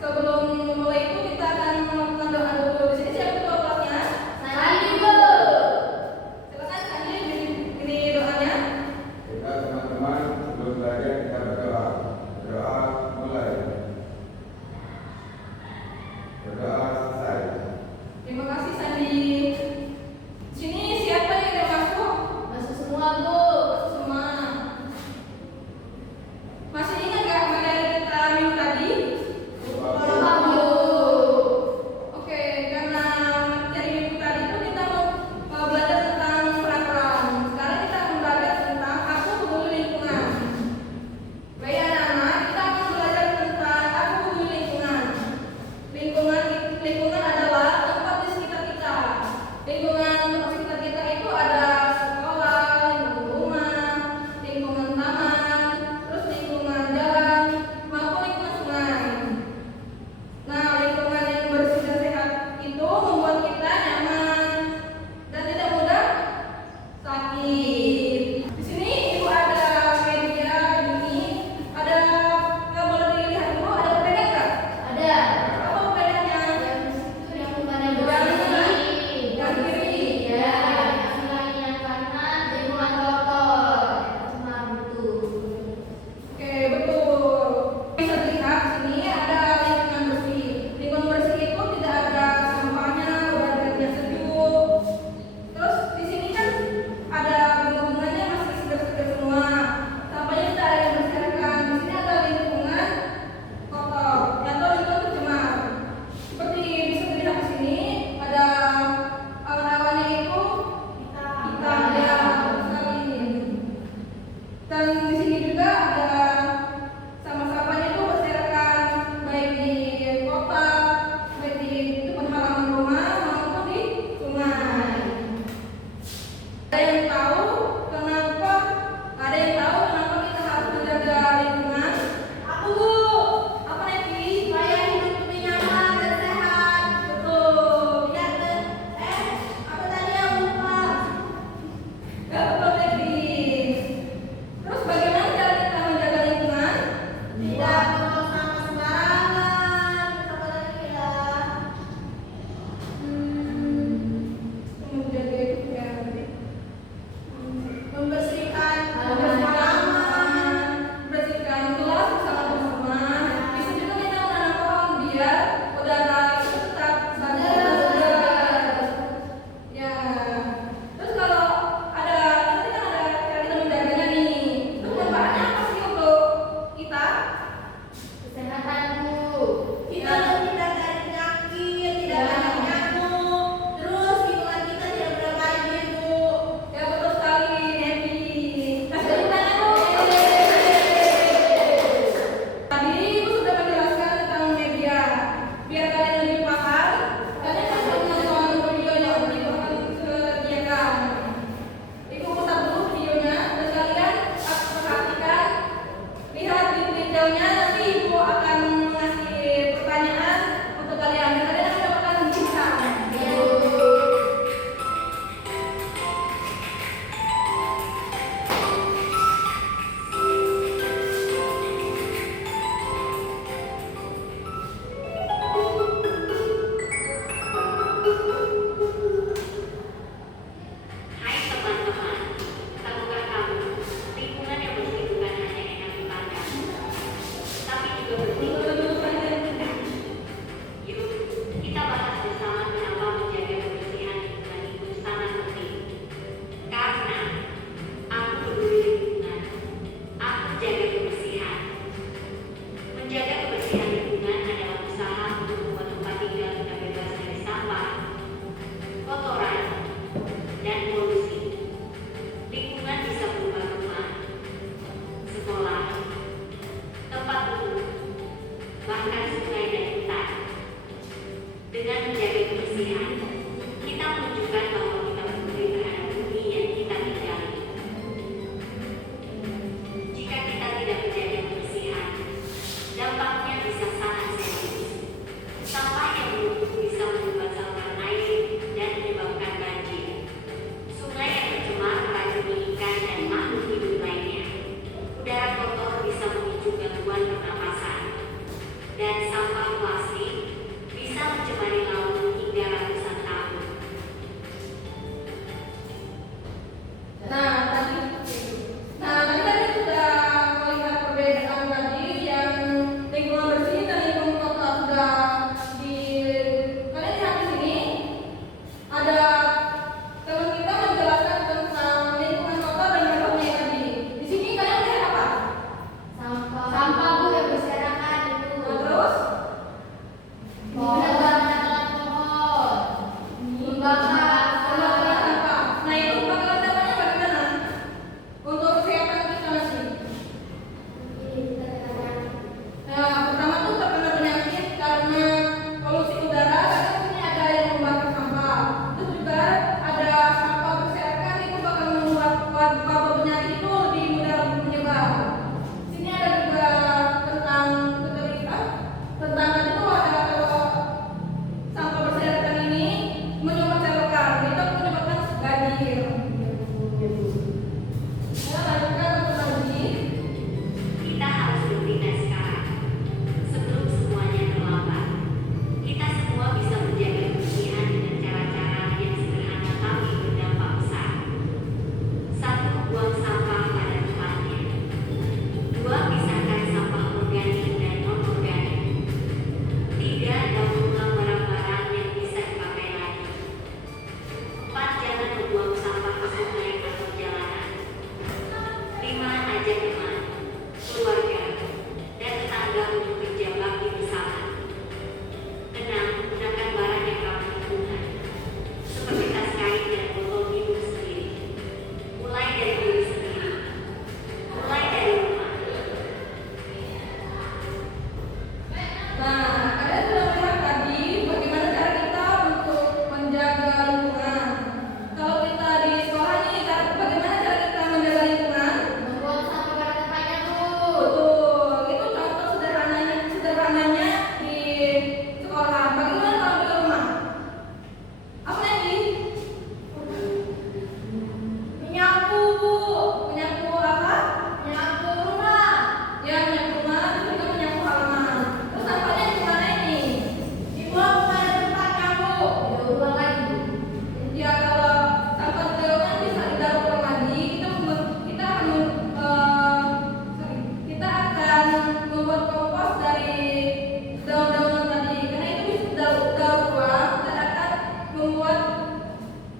Sebelum memulai itu kita akan melakukan doa dulu. Di sini siapa ketua kelasnya? Saya.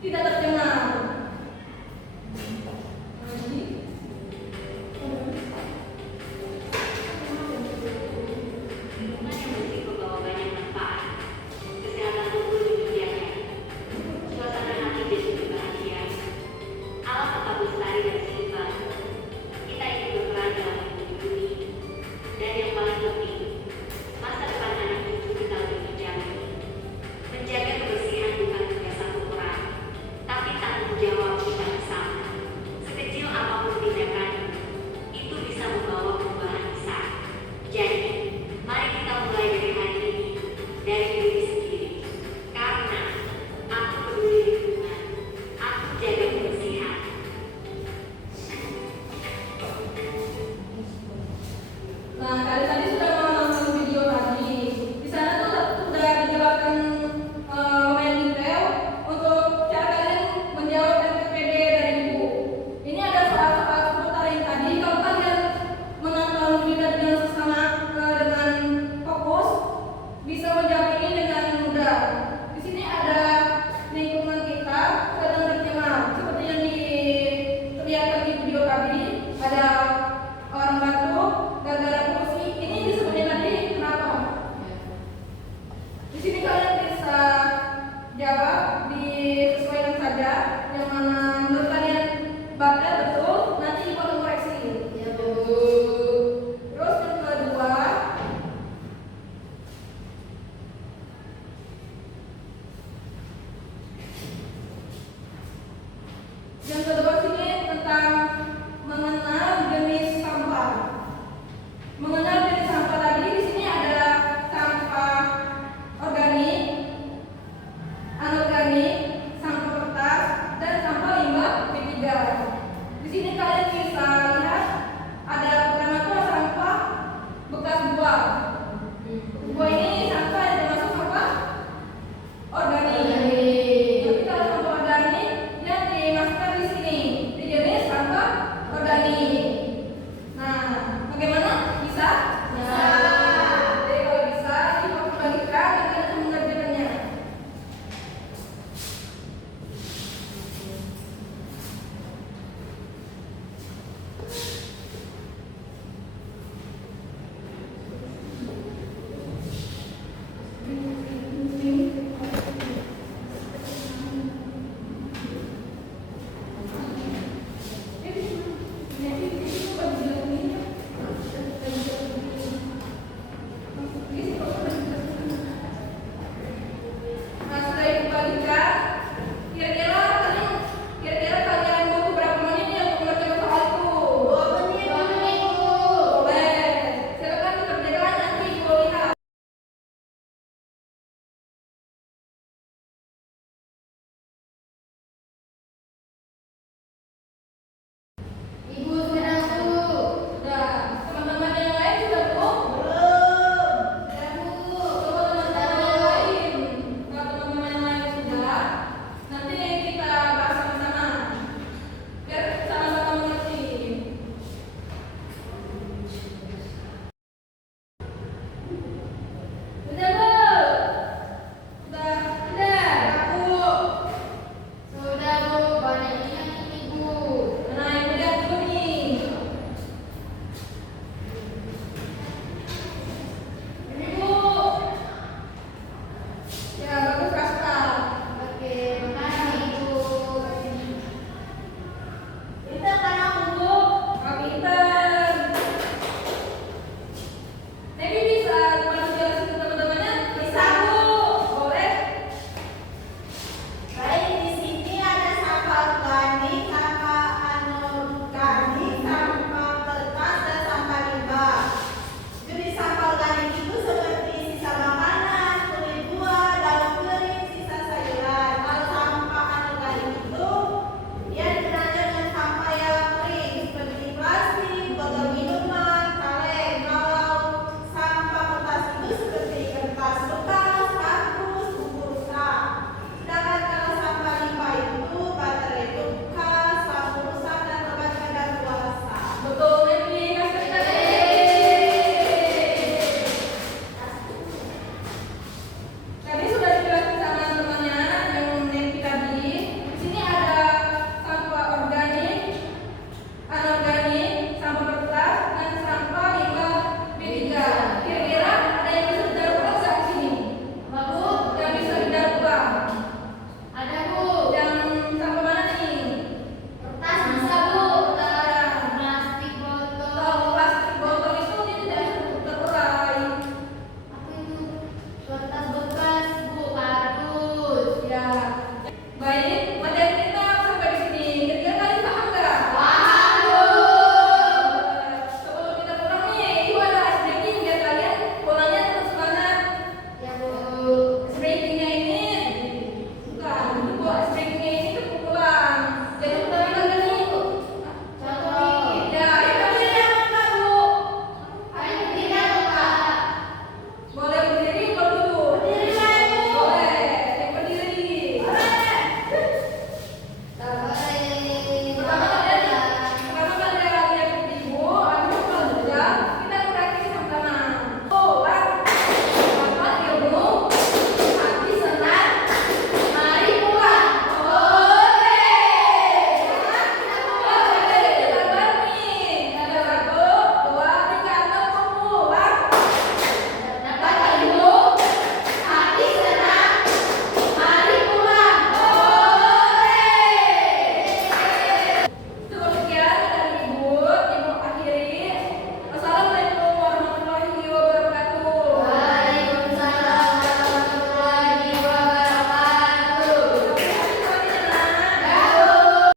tidak terdengar. Lingkungan yang bersih membawa banyak manfaat. Kesehatan tubuh lebih terjaga, suasana hati jadi lebih bahagia, alam tetap lestari dan seimbang. Kita ikut berperan dalam melindungi bumi, dan yang paling penting, masa depan anak cucu kita lebih terjamin. Menjaga kebersihan bukan tugas satu orang, tapi tanggung jawab kita bersama. Sekecil apapun tindakan, itu bisa membawa perubahan besar. Jadi, mari kita mulai dari hari ini, dari diri sendiri. Karena aku peduli lingkungan, aku jaga kebersihan. Nah, kalian tadi sudah menonton video tadi. Di sana tuh sudah dijelaskan lumayan detail untuk cara kalian menjawab SPPD dari ibu. Ini ada soal-soal seputar yang tadi. Kalau kalian menonton video dengan sesama dengan fokus, bisa menjawab ini dengan mudah. Di sini ada lingkungan kita sedang tercemar, seperti yang diperlihatkan di video tadi. Ada orang batuk gara-gara polusi. Ini disebutnya tadi kenapa? Di sini kalian bisa jawab, disesuaikan saja yang mana menurut kalian betul. Nanti ibu akan koreksi. Ya, betul. Terus yang kedua, yang kedua